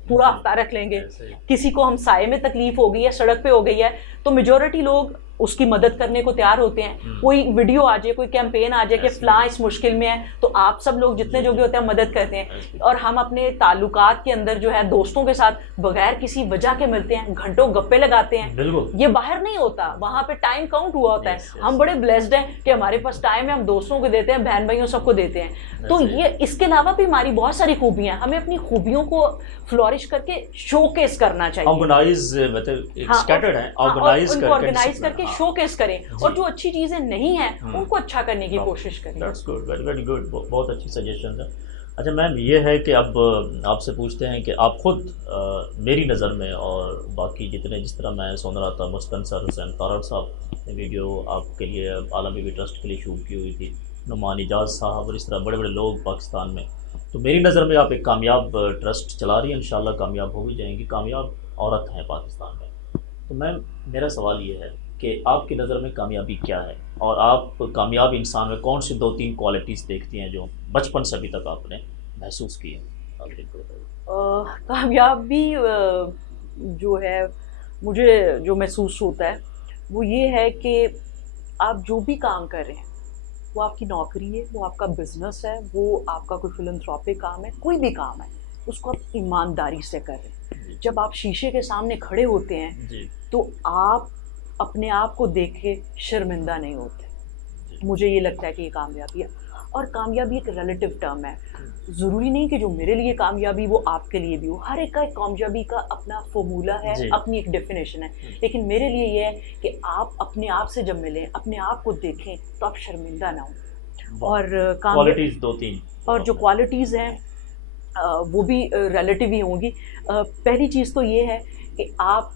پورا ہفتہ رکھ لیں گے. کسی کو ہم سائے میں تکلیف ہو گئی ہے, سڑک پہ ہو گئی ہے, تو میجورٹی لوگ اس کی مدد کرنے کو تیار ہوتے ہیں. کوئی ویڈیو آ جائے, کوئی کیمپین آ جائے کہ فلاں اس مشکل میں ہے, تو آپ سب لوگ جتنے جو بھی ہوتے ہیں مدد کرتے ہیں. اور ہم اپنے تعلقات کے اندر جو ہے دوستوں کے ساتھ بغیر کسی وجہ کے ملتے ہیں, گھنٹوں گپے لگاتے ہیں. یہ باہر نہیں ہوتا, وہاں پہ ٹائم کاؤنٹ ہوا ہوتا ہے. ہم بڑے بلیسڈ ہیں کہ ہمارے پاس ٹائم ہے, ہم دوستوں کو دیتے ہیں, بہن بھائیوں سب کو دیتے ہیں. تو یہ اس کے علاوہ بھی ہماری بہت ساری خوبیاں ہیں, ہمیں اپنی خوبیوں کو فلورش کر کے شو کیس کرنا چاہیے. آرگنائز کر کے شو کیس کریں, اور جو اچھی چیزیں نہیں ہیں ان کو اچھا کرنے کی کوشش کریں. دیٹس گڈ, ویری گڈ, بہت اچھی سجیشن ہے. اچھا میم, یہ ہے کہ اب آپ سے پوچھتے ہیں کہ آپ خود میری نظر میں, اور باقی جس طرح میں سن رہا تھا, مستنصر حسین تارڑ صاحب نے ویڈیو آپ کے لیے عالم بی بی ٹرسٹ کے لیے شوٹ کی ہوئی تھی, نعمان اجاز صاحب, اور اس طرح بڑے بڑے لوگ پاکستان میں. تو میری نظر میں آپ ایک کامیاب ٹرسٹ چلا رہی ہیں, انشاءاللہ کامیاب ہو بھی جائیں گی, کامیاب عورت ہیں پاکستان میں. تو میم میرا سوال یہ ہے کہ آپ کی نظر میں کامیابی کیا ہے، اور آپ کامیاب انسان میں کون سی 2-3 کوالٹیز دیکھتی ہیں جو بچپن سے ابھی تک آپ نے محسوس کی ہے؟ آپ بالکل بتائیے۔ کامیابی جو ہے مجھے جو محسوس ہوتا ہے وہ یہ ہے کہ آپ جو بھی کام کر رہے ہیں، وہ آپ کی نوکری ہے، وہ آپ کا بزنس ہے، وہ آپ کا کوئی فلنتھراپک کام ہے، کوئی بھی کام ہے، اس کو آپ ایمانداری سے کر رہے ہیں۔ جی جب آپ شیشے کے سامنے کھڑے ہوتے ہیں جی تو آپ اپنے آپ کو دیکھ کے شرمندہ نہیں ہوتے۔ جی مجھے یہ لگتا ہے کہ یہ کامیابی ہے، اور کامیابی ایک ریلیٹو ٹرم ہے۔ ضروری نہیں کہ جو میرے لیے کامیابی وہ آپ کے لیے بھی ہو، ہر ایک کا ایک کامیابی کا اپنا فارمولہ ہے، جی اپنی ایک ڈیفینیشن ہے، لیکن میرے لیے یہ ہے کہ آپ اپنے آپ سے جب ملیں، اپنے آپ کو دیکھیں تو آپ شرمندہ نہ ہوں۔ اور کوالٹیز 2-3 اور جو کوالٹیز ہیں وہ بھی ریلیٹیو ہی ہوں گی۔ پہلی چیز تو یہ ہے کہ آپ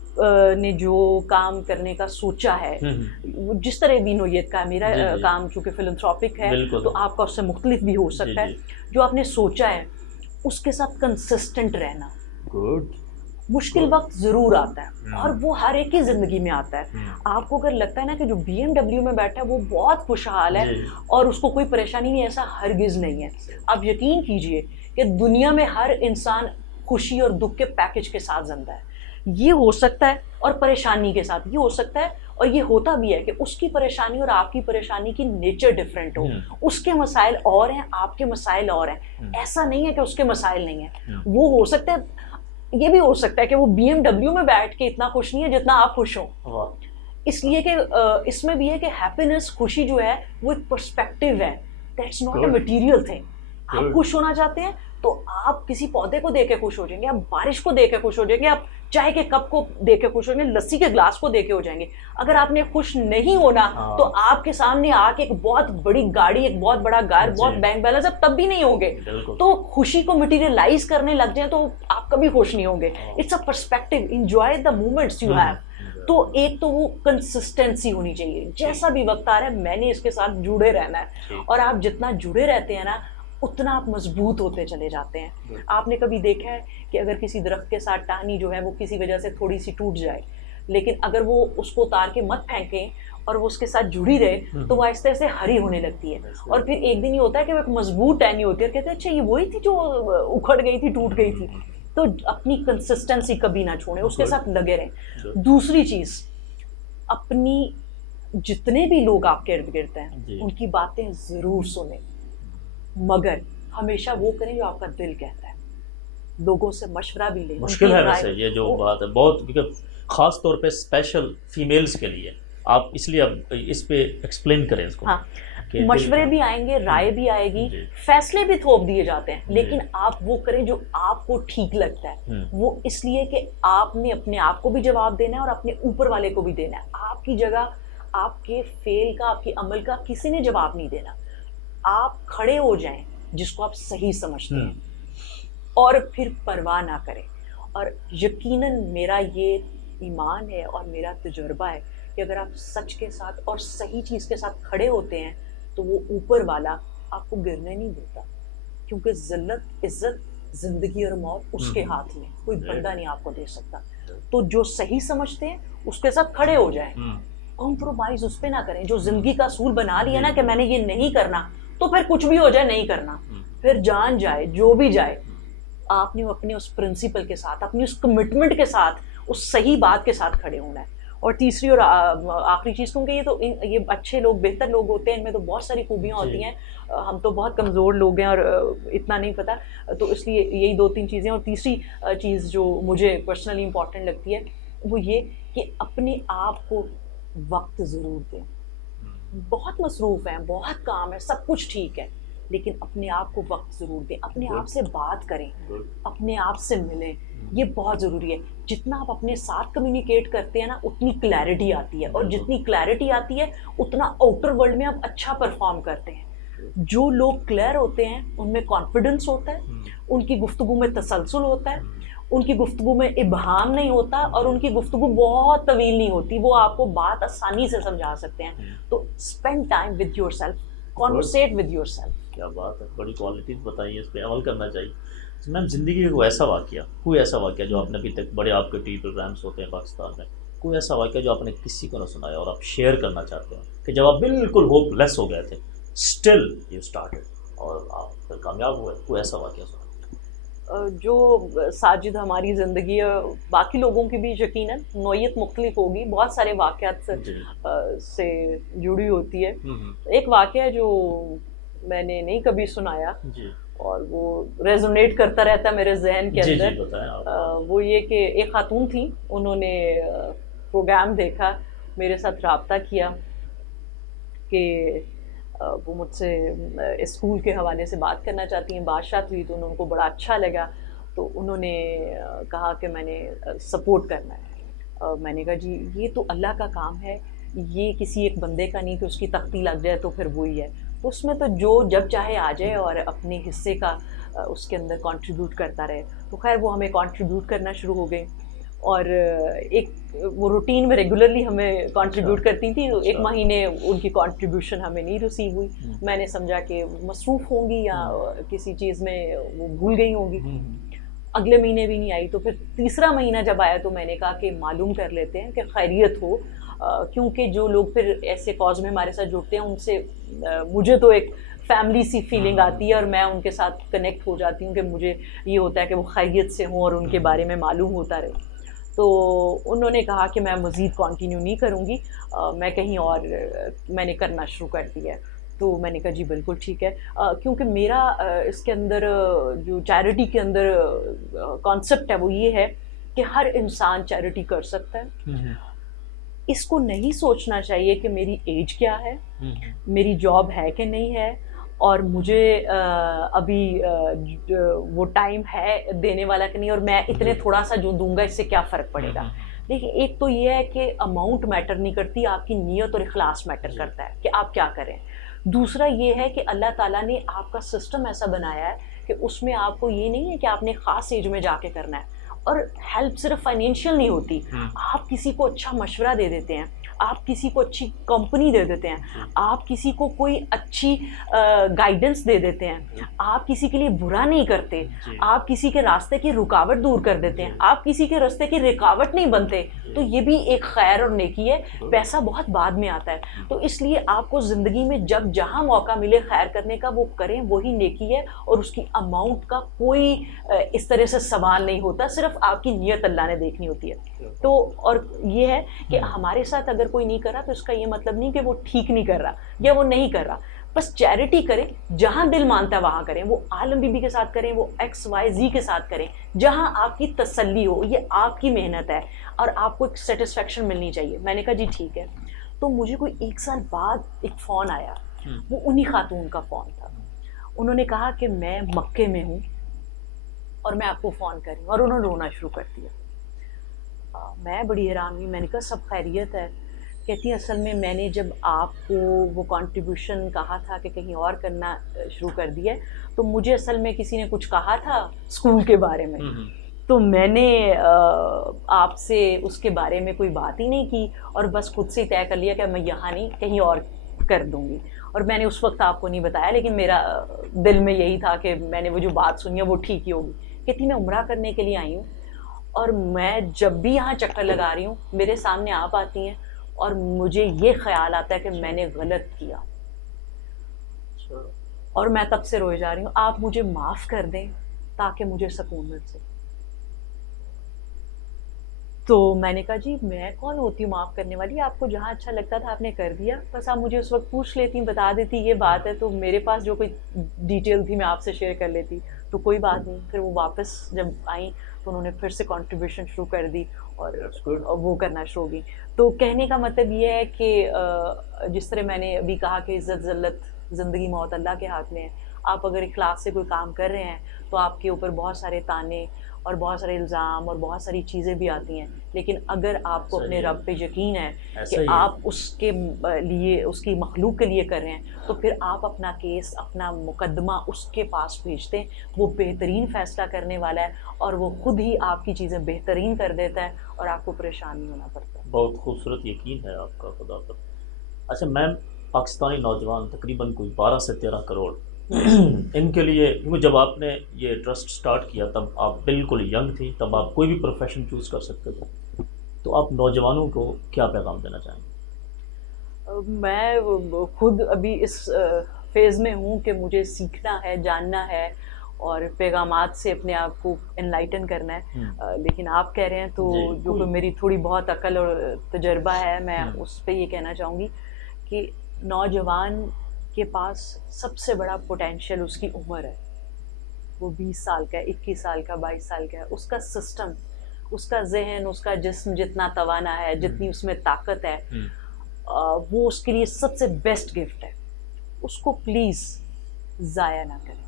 نے جو کام کرنے کا سوچا ہے، وہ جس طرح بھی نوعیت کا ہے، میرا جی جی کام چونکہ فلنتھراپک ہے بالکل تو آپ کا اس سے مختلف بھی ہو جی سکتا جی ہے۔ جو آپ نے سوچا ہے اس کے ساتھ کنسسٹنٹ رہنا۔ گڈ مشکل وقت ضرور آتا ہے اور وہ ہر ایک کی زندگی میں آتا ہے۔ آپ کو اگر لگتا ہے نا کہ جو بی ایم ڈبلیو میں بیٹھا ہے وہ بہت خوشحال ہے جی اور اس کو کوئی پریشانی نہیں، ایسا ہرگز نہیں ہے۔ آپ یقین کیجئے کہ دنیا میں ہر انسان خوشی اور دکھ کے پیکج کے ساتھ زندہ ہے۔ یہ ہو سکتا ہے اور پریشانی کے ساتھ یہ ہو سکتا ہے، اور یہ ہوتا بھی ہے کہ اس کی پریشانی اور آپ کی پریشانی کی نیچر ڈیفرنٹ ہو۔ اس کے مسائل اور ہیں، آپ کے مسائل اور ہیں۔ ایسا نہیں ہے کہ اس کے مسائل نہیں ہیں۔ وہ ہو سکتا ہے، یہ بھی ہو سکتا ہے کہ وہ بی ایم ڈبلیو میں بیٹھ کے اتنا خوش نہیں ہے جتنا آپ خوش ہوں۔ اس لیے کہ اس میں بھی ہے کہ ہیپینس، خوشی جو ہے وہ ایک پرسپیکٹیو ہے، that's not a material thing. آپ خوش ہونا چاہتے ہیں تو آپ کسی پودے کو دیکھ کے خوش ہو جائیں گے، آپ بارش کو دیکھ کے خوش ہو جائیں گے، آپ چائے کے کپ کو دیکھ کے خوش ہو جائیں گے، لسی کے گلاس کو دیکھ کے ہو جائیں گے۔ اگر آپ نے خوش نہیں ہونا تو آپ کے سامنے آ کے ایک بہت بڑی گاڑی، ایک بہت بڑا گھر، بہت بینک بیلنس، اب تب بھی نہیں ہوں گے۔ تو خوشی کو مٹیریلائز کرنے لگ جائیں تو آپ کبھی خوش نہیں ہوں گے۔ It's a perspective, enjoy the moments you have. تو ایک تو وہ کنسسٹنسی ہونی چاہیے، جیسا بھی وقت آ رہا ہے میں نے اس کے ساتھ جڑے رہنا ہے، اور آپ جتنا جڑے رہتے ہیں نا اتنا آپ مضبوط ہوتے چلے جاتے ہیں۔ آپ نے کبھی دیکھا ہے کہ اگر کسی درخت کے ساتھ ٹہنی جو ہے وہ کسی وجہ سے تھوڑی سی ٹوٹ جائے، لیکن اگر وہ اس کو اتار کے مت پھینکیں اور وہ اس کے ساتھ جڑی رہے تو وہ آہستہ آہستہ ہری ہونے لگتی ہے، اور پھر ایک دن یہ ہوتا ہے کہ وہ ایک مضبوط ٹہنی ہوتی ہے اور کہتے ہیں اچھا یہ وہی تھی جو اکھڑ گئی تھی، ٹوٹ گئی تھی۔ تو اپنی کنسسٹنسی کبھی نہ چھوڑیں، اس کے ساتھ لگے رہیں۔ دوسری چیز، اپنی جتنے بھی لوگ آپ کے ارد گرد ہیں ان کی باتیں ضرور سنیں، مگر ہمیشہ وہ کریں جو آپ کا دل کہتا ہے۔ لوگوں سے مشورہ بھی لیں۔ مشکل ہے ویسے یہ جو بات ہے بہت، کیونکہ خاص طور پہ اسپیشل فیمیلز کے لیے، آپ اس لیے اب اس پہ ایکسپلین کریں اس کو۔ ہاں، مشورے بھی آئیں گے، رائے بھی آئے گی، فیصلے بھی تھوپ دیے جاتے ہیں، لیکن آپ وہ کریں جو آپ کو ٹھیک لگتا ہے۔ وہ اس لیے کہ آپ نے اپنے آپ کو بھی جواب دینا ہے اور اپنے اوپر والے کو بھی دینا ہے۔ آپ کی جگہ آپ کے فعل کا، آپ کے عمل کا کسی نے جواب نہیں دینا۔ آپ کھڑے ہو جائیں جس کو آپ صحیح سمجھتے ہیں، اور پھر پرواہ نہ کریں۔ اور یقیناً میرا یہ ایمان ہے اور میرا تجربہ ہے کہ اگر آپ سچ کے ساتھ اور صحیح چیز کے ساتھ کھڑے ہوتے ہیں تو وہ اوپر والا آپ کو گرنے نہیں دیتا، کیونکہ ذلت، عزت، زندگی اور موت اس کے ہاتھ میں، کوئی بندہ نہیں آپ کو دے سکتا۔ تو جو صحیح سمجھتے ہیں اس کے ساتھ کھڑے ہو جائیں، کمپرومائز اس پہ نہ کریں۔ جو زندگی کا اصول بنا لیا نا کہ میں نے یہ نہیں کرنا، تو پھر کچھ بھی ہو جائے نہیں کرنا، پھر جان جائے جو بھی جائے، آپ نے اپنے اس پرنسپل کے ساتھ، اپنی اس کمٹمنٹ کے ساتھ، اس صحیح بات کے ساتھ کھڑے ہونا ہے۔ اور تیسری اور آخری چیز، کیونکہ یہ تو یہ اچھے لوگ، بہتر لوگ ہوتے ہیں، ان میں تو بہت ساری خوبیاں ہوتی ہیں، ہم تو بہت کمزور لوگ ہیں اور اتنا نہیں پتہ، تو اس لیے یہی 2-3 چیزیں۔ اور تیسری چیز جو مجھے پرسنلی امپورٹنٹ لگتی ہے وہ یہ کہ اپنے آپ کو وقت ضرور دیں۔ بہت مصروف ہیں، بہت کام ہے، سب کچھ ٹھیک ہے، لیکن اپنے آپ کو وقت ضرور دیں۔ اپنے آپ سے بات کریں، اپنے آپ سے ملیں، یہ بہت ضروری ہے۔ جتنا آپ اپنے ساتھ کمیونیکیٹ کرتے ہیں نا اتنی کلیئرٹی آتی ہے، اور جتنی کلیئرٹی آتی ہے اتنا آؤٹر ورلڈ میں آپ اچھا پرفارم کرتے ہیں۔ جو لوگ کلیئر ہوتے ہیں ان میں کانفیڈنس ہوتا ہے، ان کی گفتگو میں تسلسل ہوتا ہے، ان کی گفتگو میں ابہام نہیں ہوتا، اور ان کی گفتگو بہت طویل نہیں ہوتی، وہ آپ کو بات آسانی سے سمجھا سکتے ہیں۔ تو spend time with yourself, conversate with yourself. کیا بات ہے، بڑی کوالٹیز بتائیے، اس پہ عمل کرنا چاہیے۔ میم زندگی کا کوئی ایسا واقعہ جو آپ نے ابھی تک، بڑے آپ کے ٹی وی پروگرامس ہوتے ہیں پاکستان میں، کوئی ایسا واقعہ جو آپ نے کسی کو نہ سنایا اور آپ شیئر کرنا چاہتے ہیں کہ جب آپ بالکل ہوپ لیس ہو گئے تھے اسٹل یو اسٹارٹڈ اور آپ پھر کامیاب ہوئے، کوئی ایسا واقعہ سنا؟ جو ساجد ہماری زندگی ہے باقی لوگوں کی بھی یقیناً نوعیت مختلف ہوگی، بہت سارے واقعات جی سے جڑی ہوتی ہے. ہوں ایک واقعہ جو میں نے نہیں کبھی سنایا جی اور وہ ریزونیٹ کرتا رہتا ہے میرے ذہن کے جی جی اندر، بتائیں آپ. وہ یہ کہ ایک خاتون تھیں، انہوں نے پروگرام دیکھا، میرے ساتھ رابطہ کیا کہ وہ مجھ سے اسکول کے حوالے سے بات کرنا چاہتی ہیں. بات شات ہوئی تو ان کو بڑا اچھا لگا، تو انہوں نے کہا کہ میں نے سپورٹ کرنا ہے. میں نے کہا جی یہ تو اللہ کا کام ہے، یہ کسی ایک بندے کا نہیں کہ اس کی تختی لگ جائے تو پھر وہی ہے. اس میں تو جو جب چاہے آ جائے اور اپنے حصے کا اس کے اندر کنٹریبیوٹ کرتا رہے. تو خیر وہ ہمیں کنٹریبیوٹ کرنا شروع ہو گئے اور ایک وہ روٹین میں ریگولرلی ہمیں کنٹریبیوٹ کرتی تھی. ایک مہینے ان کی کنٹریبیوشن ہمیں نہیں ریسیو ہوئی. میں نے سمجھا کہ مصروف ہوں گی یا کسی چیز میں وہ بھول گئی ہوں گی. اگلے مہینے بھی نہیں آئی. تو پھر تیسرا مہینہ جب آیا تو میں نے کہا کہ معلوم کر لیتے ہیں کہ خیریت ہو، کیونکہ جو لوگ پھر ایسے کاز میں ہمارے ساتھ جڑتے ہیں ان سے مجھے تو ایک فیملی سی فیلنگ آتی ہے اور میں ان کے ساتھ کنیکٹ ہو جاتی ہوں کہ مجھے یہ ہوتا ہے کہ وہ خیریت سے ہوں اور ان کے بارے میں معلوم ہوتا رہے. تو انہوں نے کہا کہ میں مزید کنٹینیو نہیں کروں گی، میں کہیں اور میں نے کرنا شروع کر دیا ہے. تو میں نے کہا جی بالکل ٹھیک ہے، کیونکہ میرا اس کے اندر جو چیریٹی کے اندر کانسیپٹ ہے وہ یہ ہے کہ ہر انسان چیریٹی کر سکتا ہے. اس کو نہیں سوچنا چاہیے کہ میری ایج کیا ہے، میری جاب ہے کہ نہیں ہے، اور مجھے ابھی وہ ٹائم ہے دینے والا کہ نہیں، اور میں اتنے تھوڑا سا جو دوں گا اس سے کیا فرق پڑے گا. لیکن ایک تو یہ ہے کہ اماؤنٹ میٹر نہیں کرتی، آپ کی نیت اور اخلاص میٹر کرتا ہے کہ آپ کیا کریں. دوسرا یہ ہے کہ اللہ تعالیٰ نے آپ کا سسٹم ایسا بنایا ہے کہ اس میں آپ کو یہ نہیں ہے کہ آپ نے خاص ایج میں جا کے کرنا ہے. اور ہیلپ صرف فائنینشیل نہیں ہوتی، آپ کسی کو اچھا مشورہ دے دیتے ہیں، آپ کسی کو اچھی کمپنی دے دیتے ہیں، آپ کسی کو کوئی اچھی گائیڈنس دے دیتے ہیں، آپ کسی کے لیے برا نہیں کرتے، آپ کسی کے راستے کی رکاوٹ دور کر دیتے ہیں، آپ کسی کے راستے کی رکاوٹ نہیں بنتے. تو یہ بھی ایک خیر اور نیکی ہے. پیسہ بہت بعد میں آتا ہے. تو اس لیے آپ کو زندگی میں جب جہاں موقع ملے خیر کرنے کا وہ کریں، وہی نیکی ہے. اور اس کی اماؤنٹ کا کوئی اس طرح سے سوال نہیں ہوتا، صرف آپ کی نیت اللہ نے دیکھنی ہوتی ہے. تو اور یہ ہے کہ ہمارے ساتھ اگر کوئی نہیں کر رہا تو اس کا یہ مطلب نہیں کہ وہ ٹھیک نہیں کر رہا یا وہ نہیں کر رہا. بس چیریٹی کریں، جہاں دل مانتا ہے وہاں کریں. وہ عالم بی بی کے ساتھ کریں، وہ ایکس وائی زی کے ساتھ کریں، جہاں آپ کی تسلی ہو. یہ آپ کی محنت ہے اور آپ کو ایک سیٹسفیکشن ملنی چاہیے. میں نے کہا جی ٹھیک ہے. تو مجھے کوئی 1 سال بعد ایک فون آیا، وہ انہی خاتون کا فون تھا. انہوں نے کہا کہ میں مکے میں ہوں اور میں آپ کو فون کر رہی ہوں، اور انہوں نے رونا شروع کر دیا. میں بڑی حیران ہوئی. میں نے کہا سب خیریت ہے؟ کہتی ہیں اصل میں میں نے جب آپ کو وہ کنٹریبیوشن کہا تھا کہ کہیں اور کرنا شروع کر دیا تو مجھے اصل میں کسی نے کچھ کہا تھا اسکول کے بارے میں، تو میں نے آپ سے اس کے بارے میں کوئی بات ہی نہیں کی اور بس خود سے ہی طے کر لیا کہ میں یہاں نہیں کہیں اور کر دوں گی. اور میں نے اس وقت آپ کو نہیں بتایا، لیکن میرا دل میں یہی تھا کہ میں نے وہ جو بات سنی ہے وہ ٹھیک ہی ہوگی. کہتی میں عمرہ کرنے کے لیے آئی ہوں اور میں جب بھی یہاں چکر لگا رہی ہوں میرے سامنے آپ آتی ہیں اور مجھے یہ خیال آتا ہے کہ میں نے غلط کیا اور میں تب سے روئے جا رہی ہوں. آپ مجھے معاف کر دیں تاکہ مجھے سکون مل سکے. تو میں نے کہا جی میں کون ہوتی ہوں معاف کرنے والی، آپ کو جہاں اچھا لگتا تھا آپ نے کر دیا، بس آپ مجھے اس وقت پوچھ لیتی، بتا دیتی یہ بات ہے، تو میرے پاس جو کوئی ڈیٹیل تھی میں آپ سے شیئر کر لیتی. تو کوئی بات نہیں. پھر وہ واپس جب آئیں تو انہوں نے پھر سے کنٹریبیوشن شروع کر دی اور وہ کرنا شروع ہو گئی. تو کہنے کا مطلب یہ ہے کہ جس طرح میں نے ابھی کہا کہ عزت ذلت زندگی موت اللہ کے ہاتھ میں ہے. آپ اگر اخلاص سے کوئی کام کر رہے ہیں تو آپ کے اوپر بہت سارے تانے اور بہت سارے الزام اور بہت ساری چیزیں بھی آتی ہیں، لیکن اگر آپ کو اپنے رب پہ یقین ہے کہ آپ اس کے لیے اس کی مخلوق کے لیے کر رہے ہیں تو پھر آپ اپنا کیس اپنا مقدمہ اس کے پاس بھیجتے ہیں. وہ بہترین فیصلہ کرنے والا ہے اور وہ خود ہی آپ کی چیزیں بہترین کر دیتا ہے اور آپ کو پریشان نہیں ہونا پڑتا. بہت خوبصورت یقین ہے آپ کا خدا پر. اچھا میم، پاکستانی نوجوان تقریباً کوئی 12 سے 13 کروڑ ان کے لیے، کیونکہ جب آپ نے یہ ٹرسٹ سٹارٹ کیا تب آپ بالکل ینگ تھی، تب آپ کوئی بھی پروفیشن چوز کر سکتے تھے، تو تو آپ نوجوانوں کو کیا پیغام دینا چاہیں گے؟ میں خود ابھی اس فیز میں ہوں کہ مجھے سیکھنا ہے، جاننا ہے اور پیغامات سے اپنے آپ کو انلائٹن کرنا ہے، لیکن آپ کہہ رہے ہیں تو جی جو کہ کوئی میری تھوڑی بہت عقل اور تجربہ ہے، میں اس پہ یہ کہنا چاہوں گی کہ نوجوان کے پاس سب سے بڑا پوٹینشیل اس کی عمر ہے. وہ 20 سال کا ہے، 21 سال کا، 22 سال کا ہے. اس کا سسٹم، اس کا ذہن، اس کا جسم جتنا توانا ہے، جتنی اس میں طاقت ہے، وہ اس کے لیے سب سے بیسٹ گفٹ ہے. اس کو پلیز ضائع نہ کریں،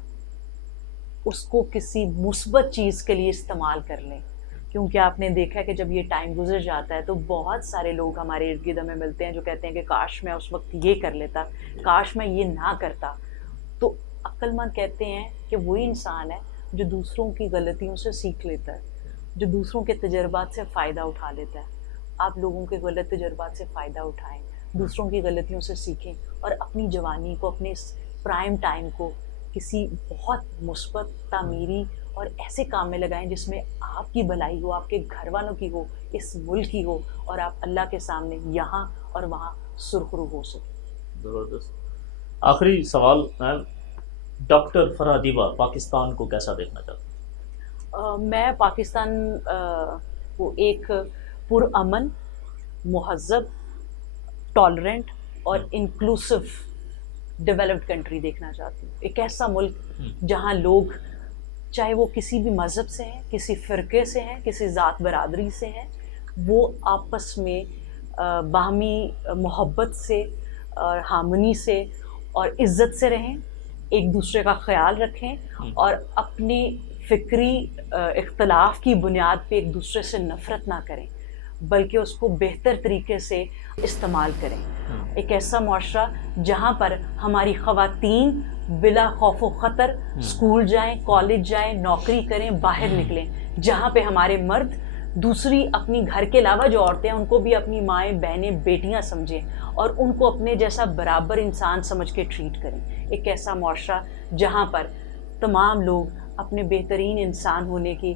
اس کو کسی مثبت چیز کے لیے استعمال کر لیں. کیونکہ آپ نے دیکھا ہے کہ جب یہ ٹائم گزر جاتا ہے تو بہت سارے لوگ ہمارے ارد گرد ہمیں ملتے ہیں جو کہتے ہیں کہ کاش میں اس وقت یہ کر لیتا، کاش میں یہ نہ کرتا. تو عقل مند کہتے ہیں کہ وہی انسان ہے جو دوسروں کی غلطیوں سے سیکھ لیتا ہے، جو دوسروں کے تجربات سے فائدہ اٹھا لیتا ہے. آپ لوگوں کے غلط تجربات سے فائدہ اٹھائیں، دوسروں کی غلطیوں سے سیکھیں اور اپنی جوانی کو، اپنے اس پرائم ٹائم کو کسی بہت مثبت، تعمیری اور ایسے کام میں لگائیں جس میں آپ کی بھلائی ہو، آپ کے گھر والوں کی ہو، اس ملک کی ہو، اور آپ اللہ کے سامنے یہاں اور وہاں سرخرو ہو سکیں. زبردست. آخری سوال میم، ڈاکٹر فرح دیبا پاکستان کو کیسا دیکھنا چاہتے ہیں؟ میں پاکستان کو ایک پرامن، مہذب، ٹالرنٹ اور انکلوسو ڈیولپڈ کنٹری دیکھنا چاہتی ہوں. ایک ایسا ملک جہاں لوگ، چاہے وہ کسی بھی مذہب سے ہیں، کسی فرقے سے ہیں، کسی ذات برادری سے ہیں، وہ آپس میں باہمی محبت سے اور ہارمنی سے اور عزت سے رہیں، ایک دوسرے کا خیال رکھیں اور اپنی فکری اختلاف کی بنیاد پہ ایک دوسرے سے نفرت نہ کریں، بلکہ اس کو بہتر طریقے سے استعمال کریں. ایک ایسا معاشرہ جہاں پر ہماری خواتین بلا خوف و خطر اسکول جائیں، کالج جائیں، نوکری کریں، باہر نکلیں، جہاں پہ ہمارے مرد دوسری اپنی گھر کے علاوہ جو عورتیں ہیں ان کو بھی اپنی مائیں، بہنیں، بیٹیاں سمجھیں اور ان کو اپنے جیسا برابر انسان سمجھ کے ٹریٹ کریں. ایک ایسا معاشرہ جہاں پر تمام لوگ اپنے بہترین انسان ہونے کی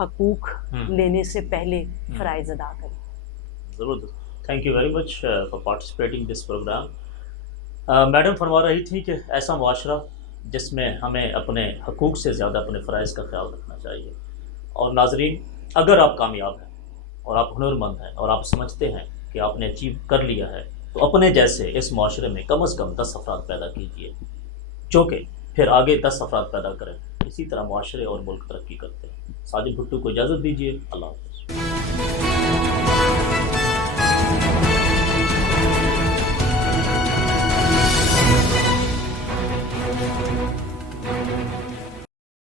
حقوق لینے سے پہلے فرائض ادا کریں. زبردست. Thank you very much for participating this programme. Madam فرما رہی تھی کہ ایسا معاشرہ جس میں ہمیں اپنے حقوق سے زیادہ اپنے فرائض کا خیال رکھنا چاہیے. اور ناظرین، اگر آپ کامیاب ہیں اور آپ ہنرمند ہیں اور آپ سمجھتے ہیں کہ آپ نے اچیو کر لیا ہے تو اپنے جیسے اس معاشرے میں کم از کم 10 افراد پیدا کیجیے، جو کہ پھر آگے 10 افراد پیدا کریں. اسی طرح معاشرے اور ملک ترقی کرتے ہیں. ساجد بھٹو کو اجازت دیجیے. اللہ حافظ.